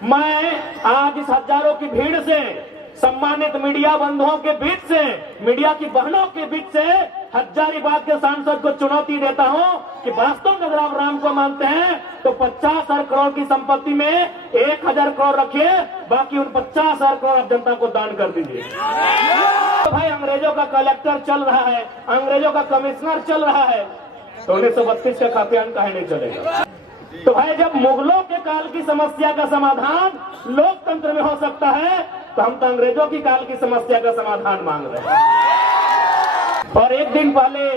मैं आज इस हजारों की भीड़ से, सम्मानित मीडिया बंधुओं के बीच से, मीडिया की बहनों के बीच से हजारीबाग के सांसद को चुनौती देता हूं कि वास्तव में अगर आप राम को मानते हैं तो 50,000 करोड़ की संपत्ति में 1,000 करोड़ रखिए, बाकी उन 50,000 करोड़ आप जनता को दान कर दीजिए। तो भाई अंग्रेजों का कलेक्टर चल रहा है, अंग्रेजों का कमिश्नर चल रहा है, तो 1932 का खाद्यान्न काहे नहीं चलेगा? तो भाई जब मुगलों के काल की समस्या का समाधान लोकतंत्र में हो सकता है, तो हम तो अंग्रेजों की काल की समस्या का समाधान मांग रहे हैं। और एक दिन पहले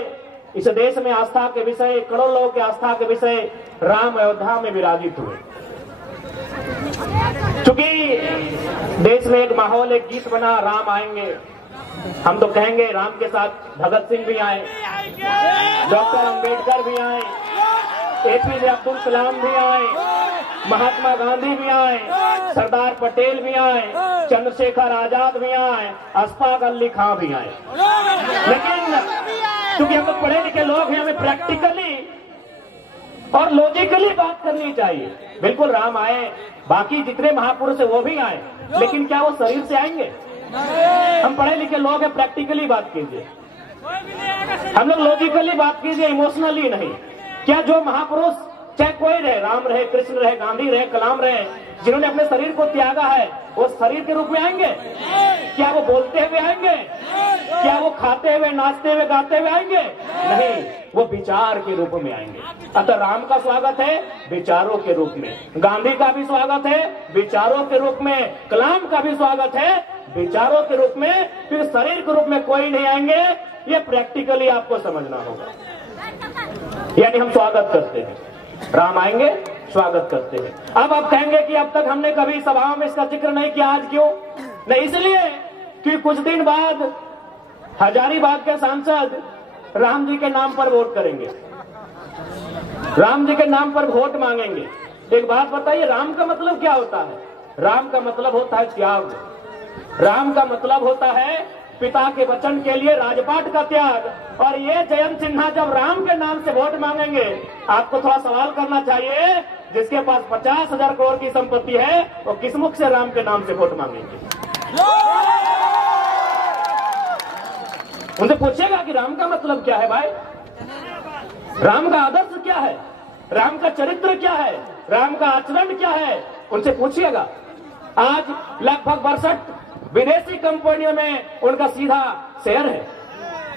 इस देश में आस्था के विषय, करोड़ों लोगों के आस्था के विषय राम अयोध्या में विराजित हुए। चूंकि देश में एक माहौल, एक गीत बना, राम आएंगे, हम तो कहेंगे राम के साथ भगत सिंह भी आए, डॉक्टर अंबेडकर भी आए, एपीजे अब्दुल कलाम भी आए, महात्मा गांधी भी आए, सरदार पटेल भी आए, चंद्रशेखर आजाद भी आए, अशफाक अली खां भी आए। लेकिन क्योंकि हम लोग पढ़े लिखे लोग हैं, हमें प्रैक्टिकली और लॉजिकली बात करनी चाहिए। बिल्कुल राम आए, बाकी जितने महापुरुष है वो भी आए, लेकिन क्या वो शरीर से आएंगे? हम पढ़े लिखे लोग हैं, प्रैक्टिकली बात कीजिए, हम लोग लॉजिकली बात कीजिए, इमोशनली नहीं। क्या जो महापुरुष, चाहे कोई रहे, राम रहे, कृष्ण रहे, गांधी रहे, कलाम रहे, जिन्होंने अपने शरीर को त्यागा है, वो शरीर के रूप में आएंगे? क्या वो बोलते हुए आएंगे? क्या वो खाते हुए, नाचते हुए, गाते हुए आएंगे? नहीं, वो विचार के रूप में आएंगे। अतः राम का स्वागत है विचारों के रूप में, गांधी का भी स्वागत है विचारों के रूप में, कलाम का भी स्वागत है विचारों के रूप में, फिर शरीर के रूप में कोई नहीं आएंगे। ये प्रैक्टिकली आपको समझना होगा। यानी हम स्वागत करते हैं, राम आएंगे, स्वागत करते हैं। अब आप कहेंगे कि अब तक हमने कभी सभाओं में इसका जिक्र नहीं किया, आज क्यों नहीं? इसलिए कि कुछ दिन बाद हजारीबाग के सांसद राम जी के नाम पर वोट करेंगे, राम जी के नाम पर वोट मांगेंगे। एक बात बताइए, राम का मतलब क्या होता है? राम का मतलब होता है त्याग, राम का मतलब होता है पिता के वचन के लिए राजपाट का त्याग। और ये जयंत सिन्हा जब राम के नाम से वोट मांगेंगे, आपको थोड़ा सवाल करना चाहिए, जिसके पास 50,000 करोड़ की संपत्ति है, वो किस मुख से राम के नाम से वोट मांगेंगे? उनसे पूछेगा कि राम का मतलब क्या है भाई, राम का आदर्श क्या है, राम का चरित्र क्या है, राम का आचरण क्या है, उनसे पूछिएगा। आज लगभग 62 विदेशी कंपनियों में उनका सीधा शेयर है,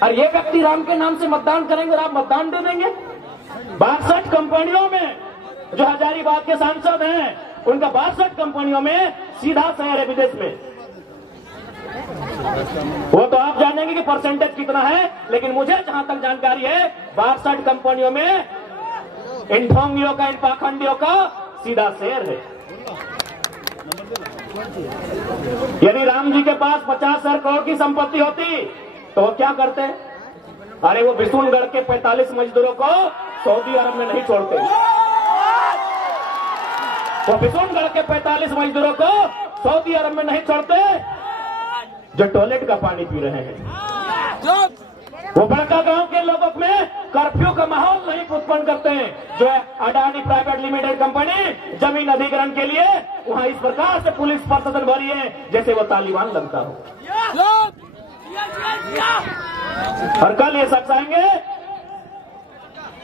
और ये व्यक्ति राम के नाम से मतदान करेंगे और आप मतदान दे देंगे? 62 कंपनियों में जो हजारीबाग के सांसद हैं, उनका 62 कंपनियों में सीधा शेयर है विदेश में। वो तो आप जानेंगे कि परसेंटेज कितना है, लेकिन मुझे जहां तक जानकारी है 62 कंपनियों में इन ढोंगियों का, इन पाखंडियों का सीधा शेयर है। यदि राम जी के पास 50,000 करोड़ की संपत्ति होती तो वो क्या करते? अरे वो बिशुनगढ़ के 45 मजदूरों को सऊदी अरब में नहीं छोड़ते, वो बिशुनगढ़ के 45 मजदूरों को सऊदी अरब में नहीं छोड़ते जो टॉयलेट का पानी पी रहे हैं। वो बड़का गांव के लोगों में कर्फ्यू का माहौल नहीं उत्पन्न करते हैं, जो है अडानी प्राइवेट लिमिटेड कंपनी जमीन अधिग्रहण के लिए वहां इस प्रकार से पुलिस प्रशासन भरी है जैसे वो तालिबान लगता हो। और कल ये शख्स आएंगे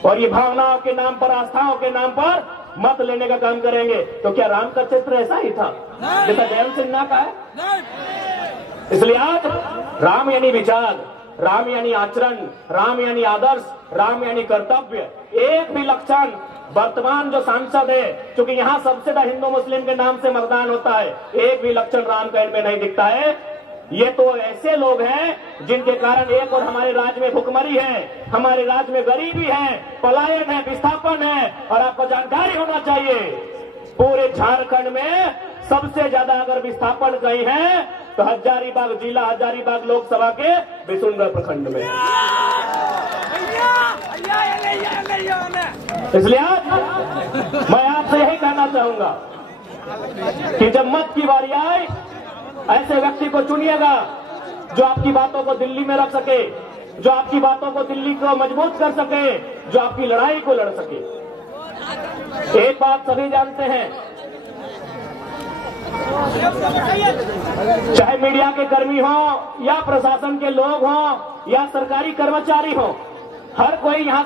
और ये भावनाओं के नाम पर, आस्थाओं के नाम पर मत लेने का काम करेंगे। तो क्या राम का चित्र ऐसा ही था जैसा जयंत सिन्हा का है? इसलिए आज राम यानी विचार, राम यानी आचरण, राम यानी आदर्श, राम यानी कर्तव्य। एक भी लक्षण वर्तमान जो सांसद है, क्योंकि यहाँ सबसे ज्यादा हिंदू मुस्लिम के नाम से मतदान होता है, एक भी लक्षण राम का इनमें नहीं दिखता है। ये तो ऐसे लोग हैं जिनके कारण एक और हमारे राज्य में भुखमरी है, हमारे राज्य में गरीबी है, पलायन है, विस्थापन है। और आपको जानकारी होना चाहिए, पूरे झारखंड में सबसे ज्यादा अगर विस्थापन कहीं है तो हजारीबाग जिला, हजारीबाग लोकसभा के बिशुनगढ़ प्रखंड में। इसलिए आज मैं आपसे यही कहना चाहूंगा कि जब मत की बारी आए, ऐसे व्यक्ति को चुनिएगा जो आपकी बातों को दिल्ली में रख सके, जो आपकी बातों को दिल्ली को मजबूत कर सके, जो आपकी लड़ाई को लड़ सके। एक बात सभी जानते हैं चाहे मीडिया के कर्मी हो या प्रशासन के लोग हो या सरकारी कर्मचारी हो, हर कोई यहाँ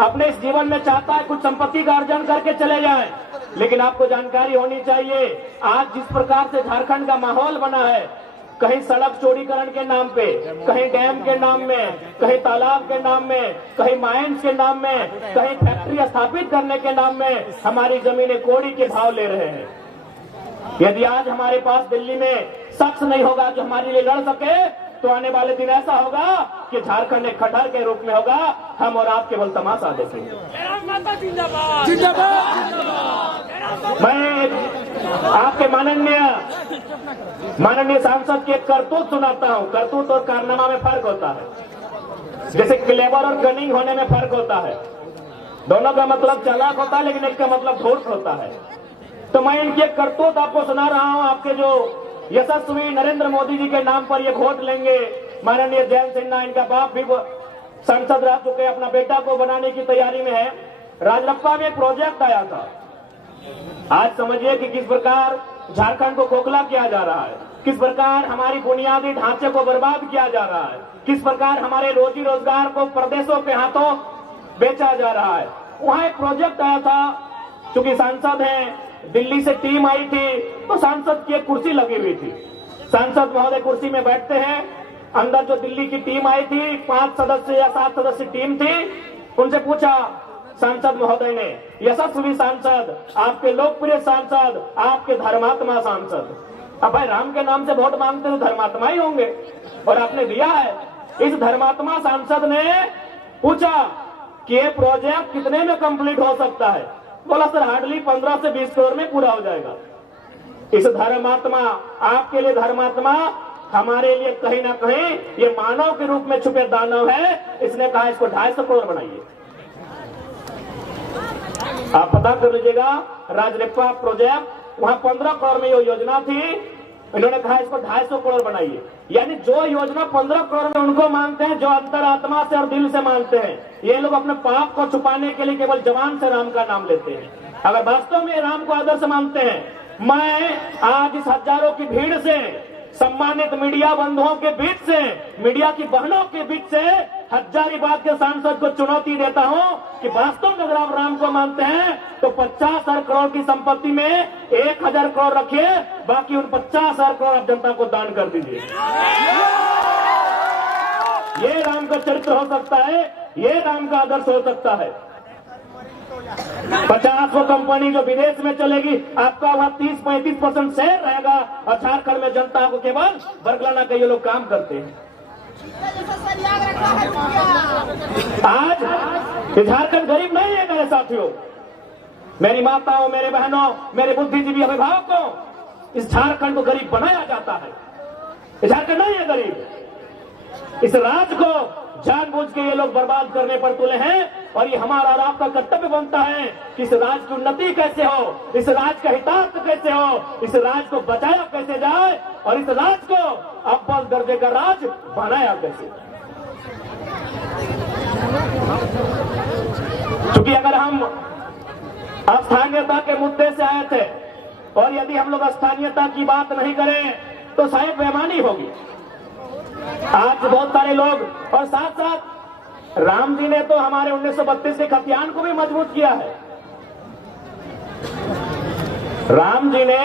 अपने इस जीवन में चाहता है कुछ संपत्ति का अर्जन करके चले जाएं। लेकिन आपको जानकारी होनी चाहिए, आज जिस प्रकार से झारखंड का माहौल बना है, कहीं सड़क चौड़ीकरण के नाम पे, कहीं डैम के नाम में, कहीं तालाब के नाम में, कहीं माइंस के नाम में, कहीं फैक्ट्री स्थापित करने के नाम में हमारी जमीनें कौड़ी के भाव ले रहे हैं। यदि आज हमारे पास दिल्ली में शख्स नहीं होगा जो हमारे लिए लड़ सके, तो आने वाले दिन ऐसा होगा कि झारखंड एक खटर के रूप में होगा, हम और आप केवल तमाशा देखेंगे। मैं आपके माननीय सांसद की एक करतूत सुनाता हूं। करतूत और कारनामा में फर्क होता है, जैसे क्लेवर और कनिंग होने में फर्क होता है। दोनों का मतलब चालाक होता है, लेकिन एक का मतलब धूर्त होता है। तो मैं इनकी एक करतूत आपको सुना रहा हूं। आपके जो यशस्वी नरेंद्र मोदी जी के नाम पर ये वोट लेंगे, माननीय जयंत सिन्हा, इनका बाप भी सांसद रह चुके, अपना बेटा को बनाने की तैयारी में है। राजरप्पा में एक प्रोजेक्ट आया था। आज समझिए कि किस प्रकार झारखंड को खोखला किया जा रहा है, किस प्रकार हमारी बुनियादी ढांचे को बर्बाद किया जा रहा है, किस प्रकार हमारे रोजी रोजगार को प्रदेशों के हाथों बेचा जा रहा है। वहां एक प्रोजेक्ट आया था, चूंकि सांसद हैं, दिल्ली से टीम आई थी, तो सांसद की एक कुर्सी लगी हुई थी। सांसद महोदय कुर्सी में बैठते हैं, अंदर जो दिल्ली की टीम आई थी, 5 सदस्य या 7 सदस्य टीम थी, उनसे पूछा सांसद महोदय ने, यशस्वी सांसद, आपके लोकप्रिय सांसद, आपके धर्मात्मा सांसद, अब भाई राम के नाम से वोट मांगते तो धर्मात्मा ही होंगे, और आपने दिया है। इस धर्मात्मा सांसद ने पूछा कि ये प्रोजेक्ट कितने में कंप्लीट हो सकता है? बोला सर हार्डली 15 से 20 करोड़ में पूरा हो जाएगा। इस धर्मात्मा, आपके लिए धर्मात्मा, हमारे लिए कहीं ना कहीं ये मानव के रूप में छुपे दानव है। इसने कहा इसको 250 करोड़ बनाइए। आप पता कर लीजिएगा, राजरप्पा प्रोजेक्ट वहां 15 करोड़ में ये योजना थी, इन्होंने कहा इसको 250 करोड़ बनाइए। यानी जो योजना 15 करोड़ में उनको मानते हैं, जो अंतरात्मा से और दिल से मानते हैं, ये लोग अपने पाप को छुपाने के लिए केवल जबान से राम का नाम लेते हैं। अगर वास्तव में राम को आदर्श मानते हैं, मैं आज इस हजारों की भीड़ से, सम्मानित मीडिया बंधुओं के बीच से, मीडिया की बहनों के बीच से हजारीबाग के सांसद को चुनौती देता हूं कि वास्तव में अगर आप राम को मानते हैं तो 50,000 करोड़ की संपत्ति में 1,000 करोड़ रखिए, बाकी उन 50,000 करोड़ आप जनता को दान कर दीजिए। ये राम का चरित्र हो सकता है, ये राम का आदर्श हो सकता है। 50 कंपनी जो विदेश में चलेगी, आपका वहां 30-35% शेयर रहेगा, और झारखंड में जनता को केवल बरगलाना का ये लोग काम करते हैं। आज झारखंड गरीब नहीं है मेरे साथियों, मेरी माताओं, मेरे बहनों, मेरे बुद्धिजीवी अभिभावकों, इस झारखंड को गरीब बनाया जाता है। झारखंड नहीं है गरीब। इस राज्य को जानबूझ के ये लोग बर्बाद करने पर तुले हैं, और ये हमारा और आपका कर्तव्य बनता है कि इस राज्य की उन्नति कैसे हो, इस राज्य का हितार्थ कैसे हो, इस राज्य को बचाया कैसे जाए, और इस राज्य को अव्वल दर्जे का राज्य बनाया कैसे। क्योंकि अगर हम स्थानीयता के मुद्दे से आए थे, और यदि हम लोग स्थानीयता की बात नहीं करें तो शायद बेईमानी होगी। आज बहुत सारे लोग, और साथ साथ राम जी ने तो हमारे 1932 के खतियान को भी मजबूत किया है। राम जी ने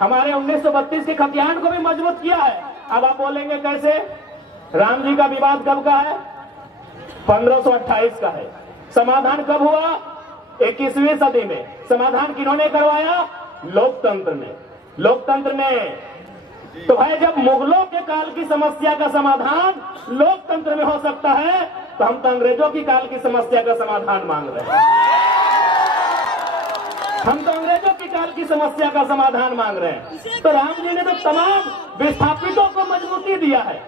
हमारे 1932 के खतियान को भी मजबूत किया है। अब आप बोलेंगे कैसे? राम जी का विवाद कब का है? 1528 का है। समाधान कब हुआ? 21वीं सदी में। समाधान किन्होंने करवाया? लोकतंत्र ने। लोकतंत्र ने। तो भाई जब मुगलों के काल की समस्या का समाधान लोकतंत्र में हो सकता है, तो हम तो अंग्रेजों की काल की समस्या का समाधान मांग रहे हैं। हम तो अंग्रेजों की काल की समस्या का समाधान मांग रहे हैं। तो राम जी ने तो तमाम विस्थापितों को मजबूती दिया है।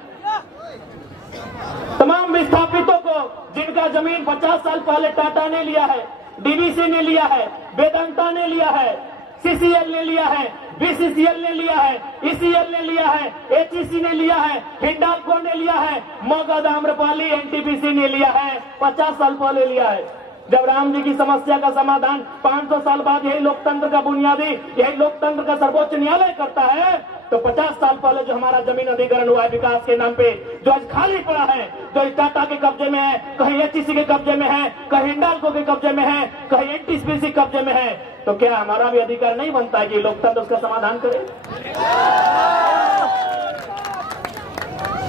तमाम विस्थापितों को, जिनका जमीन 50 साल पहले टाटा ने लिया है, डीवीसी ने लिया है, वेदांता ने लिया है, सीसीएल ने लिया है, बीसीसीएल ने लिया है, ईसीएल ने लिया है, एचईसी ने लिया है, हिंडाल्को ने लिया है, मगध, आम्रपाली, एनटीपीसी ने लिया है, 50 साल पहले लिया है। जब राम जी की समस्या का समाधान 500 साल बाद यही लोकतंत्र का बुनियादी, यही लोकतंत्र का सर्वोच्च न्यायालय करता है, तो 50 साल पहले जो हमारा जमीन अधिग्रहण हुआ है विकास के नाम पे, जो आज खाली पड़ा है, जो टाटा के कब्जे में है, कहीं एचईसी के कब्जे में है, कहीं हिंडाल्को के कब्जे में है, कहीं एनटीपीसी कब्जे में है, तो क्या हमारा भी अधिकार नहीं बनता है कि लोकतंत्र उसका समाधान करे?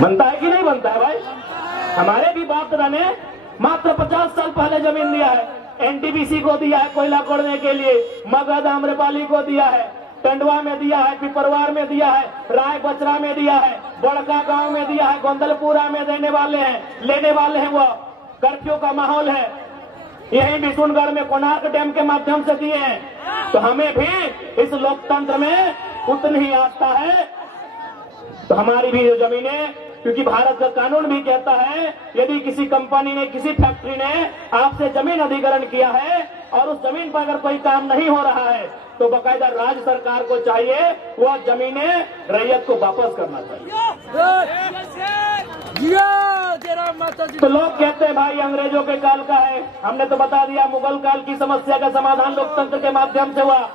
बनता है कि नहीं बनता है भाई? हमारे भी बाप दादा ने मात्र 50 साल पहले जमीन दिया है, एनटीपीसी को दिया है कोयला खोदने के लिए, मगध आम्रपाली को दिया है, टंडवा में दिया है, पिपरवार में दिया है, राय बचरा में दिया है, बड़का गांव में दिया है, गोंदलपुरा में देने वाले हैं, लेने वाले हैं। वो कर्फ्यू का माहौल है, यही बिशुनगढ़ में कोणार्क डैम के माध्यम से दिए हैं। तो हमें भी इस लोकतंत्र में उतनी ही आस्था है। तो हमारी भी जो जमीनें, क्योंकि भारत का कानून भी कहता है यदि किसी कंपनी ने, किसी फैक्ट्री ने आपसे जमीन अधिग्रहण किया है और उस जमीन पर अगर कोई काम नहीं हो रहा है तो बकायदा राज्य सरकार को चाहिए वह जमीनें रैयत को वापस करना चाहिए। तो लोग कहते हैं भाई अंग्रेजों के काल का है, हमने तो बता दिया मुगल काल की समस्या का समाधान लोकतंत्र के माध्यम से हुआ।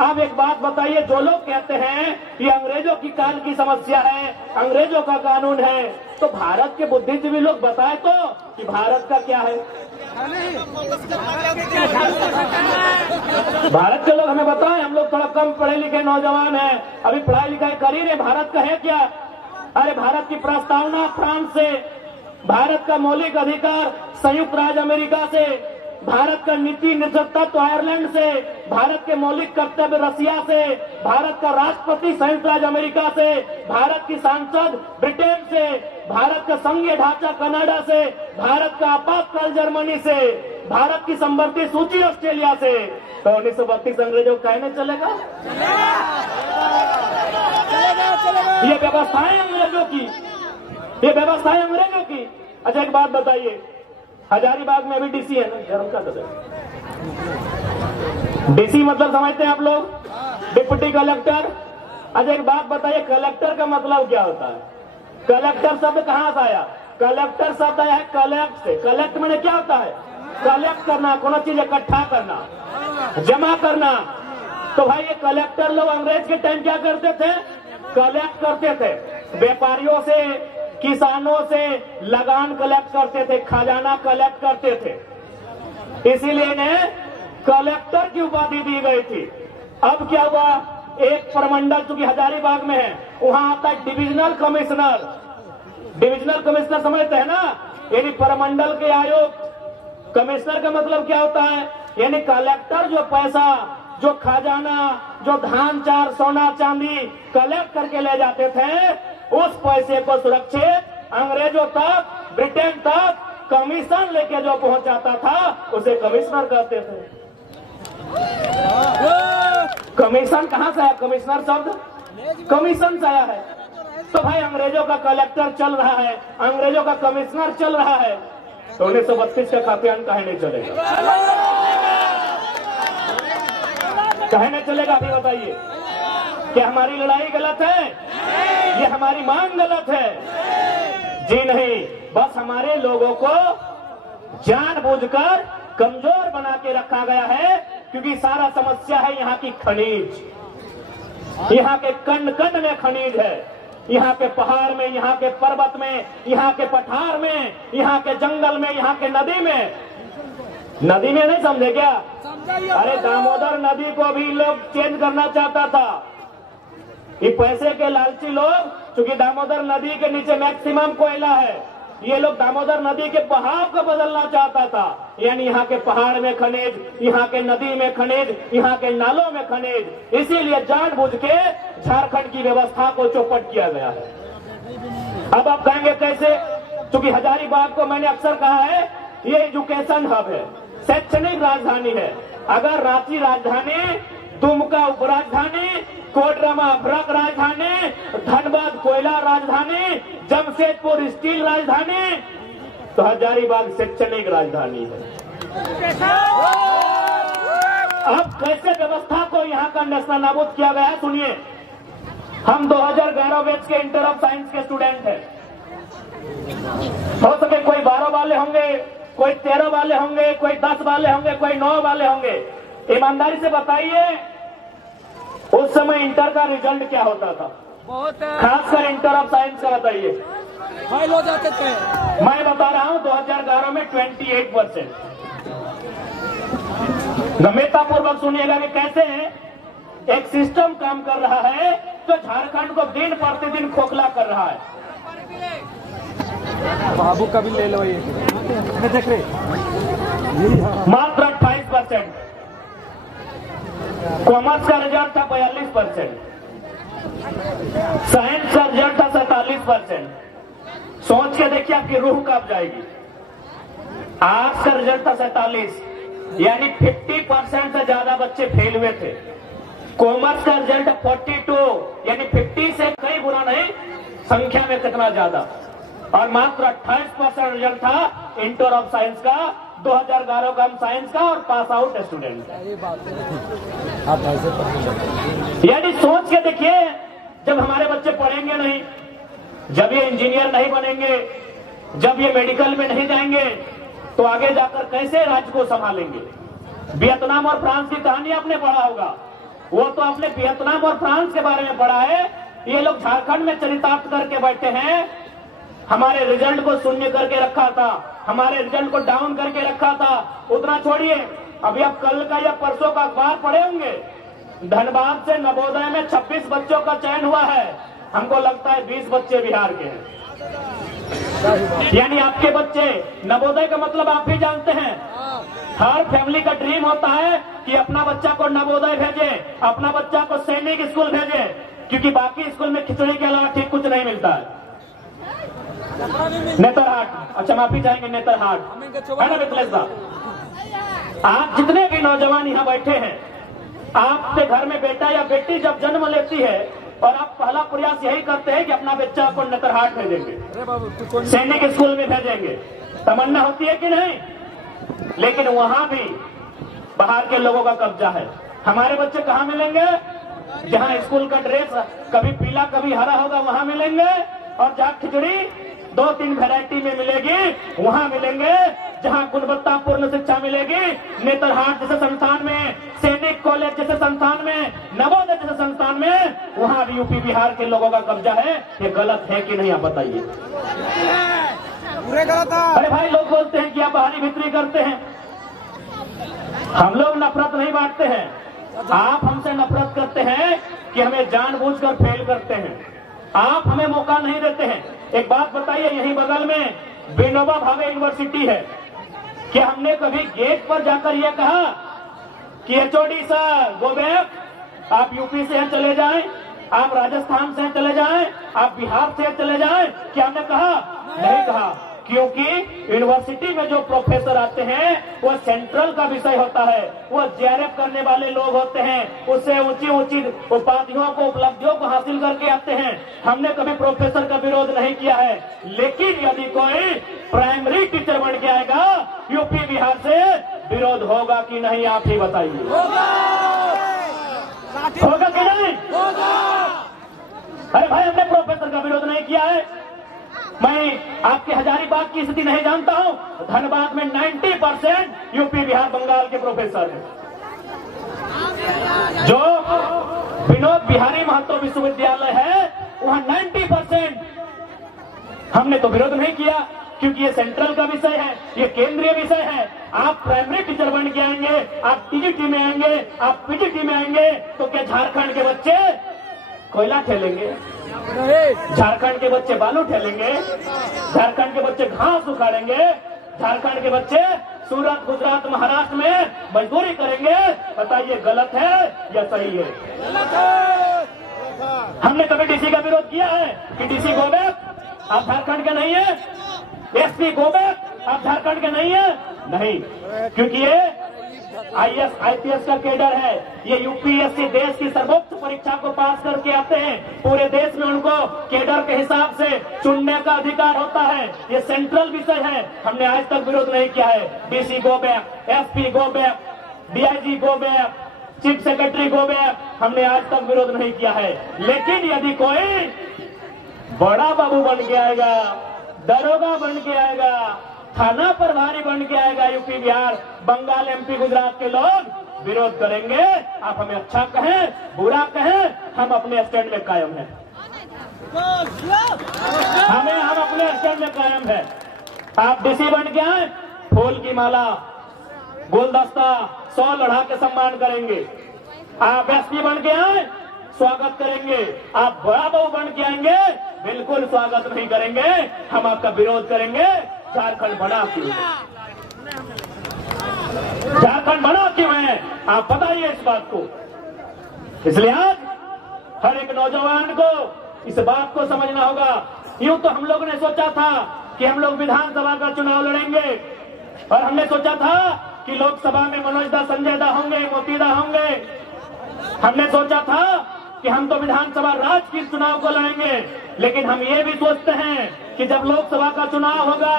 आप एक बात बताइए, जो लोग कहते हैं ये अंग्रेजों की काल की समस्या है, अंग्रेजों का कानून है, तो भारत के बुद्धिजीवी लोग बताए तो कि भारत का क्या है? भारत के लोग हमें बताएं, हम लोग थोड़ा कम पढ़े लिखे नौजवान हैं, अभी पढ़ाई लिखाई कर ही रहे, भारत का है क्या? अरे भारत की प्रस्तावना फ्रांस से, भारत का मौलिक अधिकार संयुक्त राज्य अमेरिका से, भारत का नीति निर्देशक आयरलैंड से, भारत के मौलिक कर्तव्य रसिया से, भारत का राष्ट्रपति संयुक्त राज्य अमेरिका से, भारत की सांसद ब्रिटेन से, भारत का संघीय ढांचा कनाडा से, भारत का आपातकाल जर्मनी से, भारत की संवर्ती सूची ऑस्ट्रेलिया से। तो 1932 अंग्रेजों का कहने चलेगा? ये व्यवस्थाएं अंग्रेजों की, ये व्यवस्थाएं अंग्रेजों की। अच्छा एक बात बताइए, हजारीबाग में अभी डीसी है ना, डीसी मतलब समझते हैं आप लोग? Deputy collector. अच्छा एक बात बताइए, कलेक्टर का मतलब क्या होता है? कलेक्टर शब्द कहाँ से आया? कलेक्टर शब्द आया है कलेक्ट से। कलेक्ट मैंने क्या होता है? कलेक्ट करना, कोनो चीज इकट्ठा करना, जमा करना। तो भाई ये कलेक्टर लोग अंग्रेज के टाइम क्या करते थे? कलेक्ट करते थे, व्यापारियों से, किसानों से लगान कलेक्ट करते थे, खजाना कलेक्ट करते थे, इसीलिए इन्हें कलेक्टर की उपाधि दी गई थी। अब क्या हुआ, एक प्रमंडल चूंकि हजारीबाग में है, वहां आता है डिविजनल कमिश्नर। डिविजनल कमिश्नर समझते हैं ना, यानी प्रमंडल के आयुक्त। कमिश्नर का मतलब क्या होता है? यानी कलेक्टर जो पैसा, जो खजाना, जो धान चार सोना चांदी कलेक्ट करके ले जाते थे, उस पैसे को सुरक्षित अंग्रेजों तक, ब्रिटेन तक कमीशन लेके जो पहुंचाता था उसे कमिश्नर कहते थे। कमीशन कहां से आया? कमिश्नर शब्द कमीशन से आया है। तो भाई अंग्रेजों का कलेक्टर चल रहा है, अंग्रेजों का कमिश्नर चल रहा है, तो 1932 का खातियान काहे नहीं चलेगा? काहे नहीं चलेगा? अभी बताइए, क्या हमारी लड़ाई गलत है? ये हमारी मांग गलत है? जी नहीं, बस हमारे लोगों को जानबूझकर कमजोर बना के रखा गया है, क्योंकि सारा समस्या है यहाँ की खनिज। यहाँ के कंड कंड में खनिज है, यहाँ के पहाड़ में, यहाँ के पर्वत में, यहाँ के पठार में, यहाँ के जंगल में, यहाँ के नदी में। नदी में नहीं समझे क्या? अरे दामोदर नदी को भी लोग चेंज करना चाहता था। ये पैसे के लालची लोग, क्योंकि दामोदर नदी के नीचे मैक्सिमम कोयला है, ये लोग दामोदर नदी के बहाव को बदलना चाहता था। यानी यहाँ के पहाड़ में खनिज, यहाँ के नदी में खनिज, यहाँ के नालों में खनिज। इसीलिए जानबूझ के झारखंड की व्यवस्था को चौपट किया गया है। अब आप कहेंगे कैसे? क्योंकि हजारीबाग को मैंने अक्सर कहा है ये एजुकेशन हब है, शैक्षणिक राजधानी है। अगर रांची राजधानी, दुमका उपराजधानी, कोडरमा अभ्रक राजधानी, धनबाद कोयला राजधानी, जमशेदपुर स्टील राजधानी, तो हजारीबाग शैक्षणिक राजधानी है। अब कैसे व्यवस्था को यहाँ का नेशनल नाबूद किया गया है, सुनिए। हम 2011 बैच के इंटर ऑफ साइंस के स्टूडेंट हैं। हो सके कोई 12 वाले होंगे, कोई 13 वाले होंगे, कोई 10 वाले होंगे, कोई 9 वाले होंगे। ईमानदारी से बताइए उस समय इंटर का रिजल्ट क्या होता था? खासकर इंटर ऑफ साइंस का बताइए। फाइल हो जाते थे। मैं बता रहा हूं 2011 में 28%। गंभीरतापूर्वक सुनिएगा कि कैसे एक सिस्टम काम कर रहा है जो झारखंड को दिन प्रतिदिन खोखला कर रहा है। बाबू का भी ले लो ये देख रहे मात्र 28%। कॉमर्स का रिजल्ट था 42%, साइंस का रिजल्ट था 47%। सोच के देखिए आपकी रूह कब जाएगी। आर्ट्स का रिजल्ट था 47, यानी 50% से ज्यादा बच्चे फेल हुए थे। कॉमर्स का रिजल्ट 42, यानी 50 से कई गुना नहीं, संख्या में कितना ज्यादा। और मात्र 28% रिजल्ट था इंटर ऑफ साइंस का 2011 का, हम साइंस का और पास आउट स्टूडेंट का। यानी सोच के देखिए, जब हमारे बच्चे पढ़ेंगे नहीं, जब ये इंजीनियर नहीं बनेंगे, जब ये मेडिकल में नहीं जाएंगे, तो आगे जाकर कैसे राज्य को संभालेंगे। वियतनाम और फ्रांस की कहानी आपने पढ़ा होगा, वो तो आपने वियतनाम और फ्रांस के बारे में पढ़ा है। ये लोग झारखंड में चरितार्थ करके बैठे हैं। हमारे रिजल्ट को शून्य करके रखा था, हमारे रिजल्ट को डाउन करके रखा था। उतना छोड़िए, अभी आप कल का या परसों का अखबार पढ़े होंगे, धनबाद से नवोदय में 26 बच्चों का चयन हुआ है। हमको लगता है 20 बच्चे बिहार के हैं। यानी आपके बच्चे, नवोदय का मतलब आप भी जानते हैं। हर फैमिली का ड्रीम होता है कि अपना बच्चा को नवोदय भेजे, अपना बच्चा को सैनिक स्कूल भेजे, क्योंकि बाकी स्कूल में खिचड़ी के अलावा ठीक कुछ नहीं मिलता है। नेतरहाट, अच्छा माफी चाहेंगे, नेतरहाट है ना मिथिलेश साहब। आप जितने भी नौजवान यहाँ बैठे हैं, आपके घर में बेटा या बेटी जब जन्म लेती है और आप पहला प्रयास यही करते हैं कि अपना बच्चा को नेतरहाट भेजेंगे, सैनिक स्कूल में भेजेंगे। तमन्ना होती है कि नहीं? लेकिन वहां भी बाहर के लोगों का कब्जा है। हमारे बच्चे कहाँ मिलेंगे? जहाँ स्कूल का ड्रेस कभी पीला कभी हरा होगा वहां मिलेंगे, और जहाँ खिचड़ी 2-3 वैरायटी में मिलेगी वहां मिलेंगे। जहां गुणवत्तापूर्ण शिक्षा मिलेगी, नेतरहाट जैसे संस्थान में, सैनिक कॉलेज जैसे संस्थान में, नवोदय जैसे संस्थान में, वहां भी यूपी बिहार के लोगों का कब्जा है। ये गलत है कि नहीं, आप बताइए। पूरे गलत है। अरे भाई, लोग बोलते हैं कि आप बाहरी भीतरी करते हैं। हम लोग नफरत नहीं बांटते हैं, आप हमसे नफरत करते हैं कि हमें जानबूझकर फेल करते हैं। आप हमें मौका नहीं देते हैं। एक बात बताइए, यहीं बगल में विनोबा भावे यूनिवर्सिटी है, क्या हमने कभी गेट पर जाकर यह कहा कि एचओडी सर गो बैक, आप यूपी से चले जाएं, आप राजस्थान से चले जाएं, आप बिहार से चले जाएं? क्या हमने कहा? नहीं कहा, क्योंकि यूनिवर्सिटी में जो प्रोफेसर आते हैं वो सेंट्रल का विषय होता है, वो जेआरएफ करने वाले लोग होते हैं, उससे ऊंची ऊंची उपाधियों को, उपलब्धियों को हासिल करके आते हैं। हमने कभी प्रोफेसर का विरोध नहीं किया है। लेकिन यदि कोई प्राइमरी टीचर बन के आएगा यूपी बिहार से, विरोध होगा कि नहीं, आप ही बताइए। होगा कि नहीं? अरे भाई, हमने प्रोफेसर का विरोध नहीं किया है। मैं आपके हजारीबाग की स्थिति नहीं जानता हूं, धनबाद में 90% यूपी बिहार बंगाल के प्रोफेसर हैं। जो विनोद बिहारी महतो विश्वविद्यालय है वहां 90%। हमने तो विरोध नहीं किया, क्योंकि ये सेंट्रल का विषय है, ये केंद्रीय विषय है। आप प्राइमरी टीचर बन के आएंगे, आप टीजीटी में आएंगे, आप पीजीटी में आएंगे, तो क्या झारखंड के बच्चे कोयला ठेलेंगे? झारखंड के बच्चे बालू ठेलेंगे? झारखंड के बच्चे घास उखाड़ेंगे? झारखंड के बच्चे सूरत, गुजरात, महाराष्ट्र में मजदूरी करेंगे? बताइए, गलत है या सही है? हमने कभी डीसी का विरोध किया है कि डीसी गो बैक, आप झारखंड के नहीं है? एसपी गो बैक, आप झारखंड के नहीं है? नहीं, क्योंकि ये आईएएस आईपीएस का कैडर है। ये यूपीएससी देश की सर्वोच्च परीक्षा को पास करके आते हैं। पूरे देश में उनको कैडर के हिसाब से चुनने का अधिकार होता है। ये सेंट्रल विषय है। हमने आज तक विरोध नहीं किया है। DC go back, SP go back, DIG go back, chief secretary go back, हमने आज तक विरोध नहीं किया है। लेकिन यदि कोई बड़ा बाबू बन के आएगा, दरोगा बन के आएगा, थाना प्रभारी बन के आएगा यूपी बिहार बंगाल एमपी गुजरात के लोग विरोध करेंगे। आप हमें अच्छा कहें बुरा कहें, हम अपने स्टैंड में कायम हैं। हम अपने स्टैंड में कायम है। आप डीसी बन के आए, फूल की माला गुलदस्ता 100 लड़ा के सम्मान करेंगे। आप एसपी बन के आए, स्वागत करेंगे। आप बड़ा बहू बन के आएंगे, बिल्कुल स्वागत नहीं करेंगे, हम आपका विरोध करेंगे। झारखंड बना क्यों है? झारखंड बना क्यों है? आप बताइए इस बात को। इसलिए आज हर एक नौजवान को इस बात को समझना होगा। यूं तो हम लोग ने सोचा था कि हम लोग विधानसभा का चुनाव लड़ेंगे और हमने सोचा था कि लोकसभा में मनोज दा, संजय दा होंगे, मोती दा होंगे। हमने सोचा था कि हम तो विधानसभा राज्य के चुनाव को लड़ेंगे, लेकिन हम ये भी सोचते हैं कि जब लोकसभा का चुनाव होगा,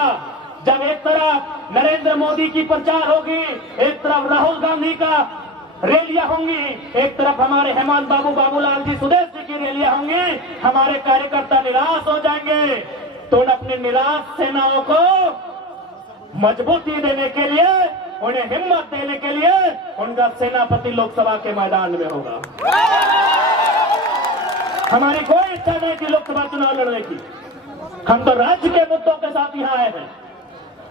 जब एक तरफ नरेंद्र मोदी की प्रचार होगी, एक तरफ राहुल गांधी का रैलियां होंगी, एक तरफ हमारे हेमंत बाबू, बाबूलाल जी, सुदेश जी की रैलियां होंगी, हमारे कार्यकर्ता निराश हो जाएंगे। तो अपने निराश सेनाओं को मजबूती देने के लिए, उन्हें हिम्मत देने के लिए उनका सेनापति लोकसभा के मैदान में होगा। हमारी कोई इच्छा नहीं थी लोकसभा चुनाव लड़ने की। हम तो राज्य के मुद्दों के साथ यहाँ आए हैं।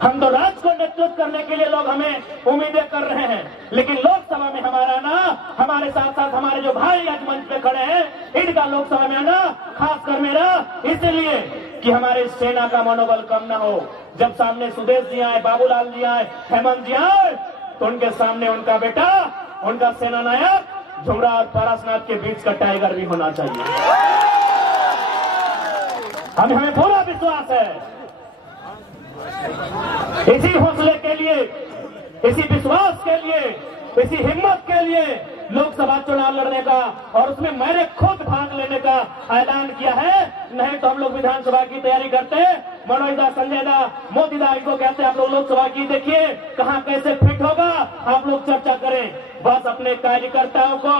हम तो राज्य को नेतृत्व करने के लिए लोग हमें उम्मीदें कर रहे हैं, लेकिन लोकसभा में हमारा आना, हमारे साथ साथ हमारे जो भाई आज मंच पे खड़े हैं, इनका लोकसभा में आना खासकर मेरा इसलिए कि हमारे सेना का मनोबल कम न हो। जब सामने सुदेश जी आए, बाबूलाल जी आए, हेमंत जी आए, तो उनके सामने उनका बेटा, उनका सेना नायक झुमरा और पारसनाथ के बीच का टाइगर भी होना चाहिए। हमें पूरा विश्वास है। इसी हौसले के लिए, इसी विश्वास के लिए, इसी हिम्मत के लिए लोकसभा चुनाव लड़ने का और उसमें मैंने खुद भाग लेने का ऐलान किया है। नहीं तो हम लोग विधानसभा की तैयारी करते हैं, मनोज दा, संजय दा, मोदी दा इनको कहते हैं आप लोग लोकसभा की देखिए कहां कैसे फिट होगा, आप लोग चर्चा करें। बस अपने कार्यकर्ताओं को,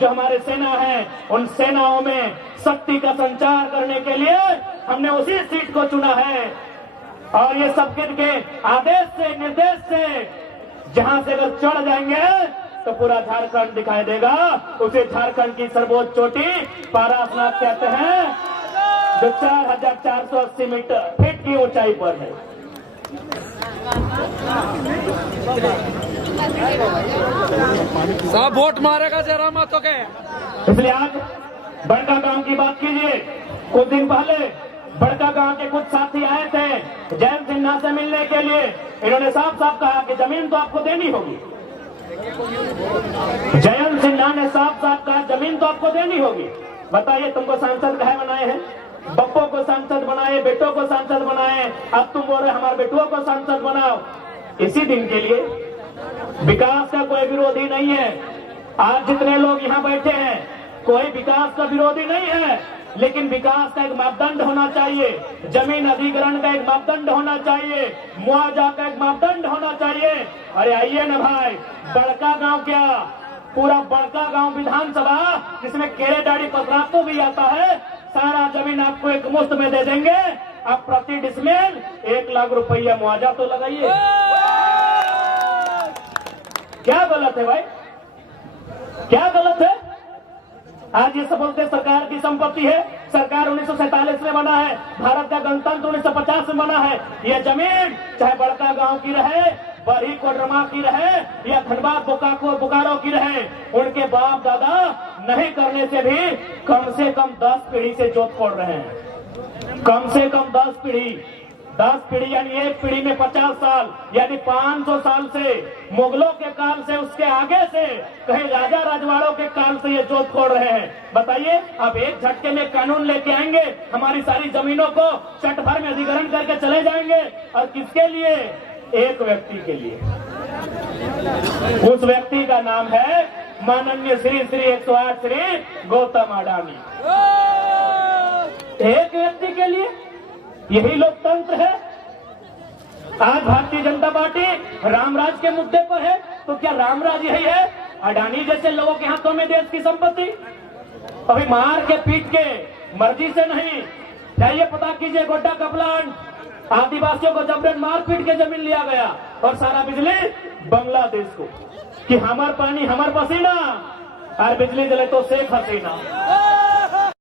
जो हमारे सेना है, उन सेनाओं में शक्ति का संचार करने के लिए हमने उसी सीट को चुना है। और ये सबके के आदेश से, निर्देश से जहां से अगर चढ़ जाएंगे तो पूरा झारखंड दिखाई देगा। उसे झारखंड की सर्वोच्च चोटी पारसनाथ कहते हैं, जो 4480 मीटर फीट की ऊंचाई पर है। सब वोट मारेगा जरा मत तो क्या? इसलिए आज बड़का गांव की बात कीजिए। कुछ दिन पहले बड़का गांव के कुछ साथी आए थे जयंत सिन्हा से मिलने के लिए। इन्होंने साफ साफ कहा कि जमीन तो आपको देनी होगी। जयंत सिन्हा ने साफ साफ कहा जमीन तो आपको देनी होगी। बताइए तुमको सांसद कहे बनाए हैं? बप्पो को सांसद बनाए, बेटों को सांसद बनाए, अब तुम बोल रहे हमारे बेटुओं को सांसद बनाओ। इसी दिन के लिए विकास का कोई विरोधी नहीं है। आज जितने लोग यहाँ बैठे हैं, कोई विकास का विरोधी नहीं है, लेकिन विकास का एक मापदंड होना चाहिए, जमीन अधिग्रहण का एक मापदंड होना चाहिए, मुआवजा का एक मापदंड होना चाहिए। अरे आइए ना भाई, बड़का गांव क्या, पूरा बड़का गांव विधानसभा जिसमें केरे डाड़ी पसरातो भी आता है, सारा जमीन आपको एक मुफ्त में दे देंगे। आप प्रति डिसमिल 1 लाख रुपया मुआवजा तो लगाइए। क्या गलत है भाई? क्या गलत है? आज ये सफलता सरकार की संपत्ति है। सरकार 1947 में बना है, भारत का गणतंत्र 1950 में बना है। यह जमीन चाहे बड़का गांव की रहे, बरही कोडरमा की रहे या धनबाद बोकारो की रहे, उनके बाप दादा नहीं करने से भी कम से कम 10 पीढ़ी से जोत खोड़ रहे हैं। कम से कम 10 पीढ़ी यानी एक पीढ़ी में 50 साल यानी 500 साल से, मुगलों के काल से, उसके आगे से, कहीं राजा राजवाड़ों के काल से ये जोत खोड़ रहे हैं। बताइए, अब एक झटके में कानून लेके आएंगे, हमारी सारी जमीनों को चट भर में अधिग्रहण करके चले जाएंगे। और किसके लिए? एक व्यक्ति के लिए। उस व्यक्ति का नाम है माननीय श्री 108 श्री गौतम अडानी। एक व्यक्ति के लिए? यही लोकतंत्र है? आज भारतीय जनता पार्टी रामराज के मुद्दे पर है, तो क्या रामराज यही है? अडानी जैसे लोगों के हाथों में देश की संपत्ति? अभी मार के पीट के, मर्जी से नहीं। जाइए पता कीजिए गोड्डा का प्लांट, आदिवासियों को जबरन मार पीट के जमीन लिया गया और सारा बिजली बांग्लादेश को कि हमार पानी हमार पसीना और बिजली जले तो शेख हसीना।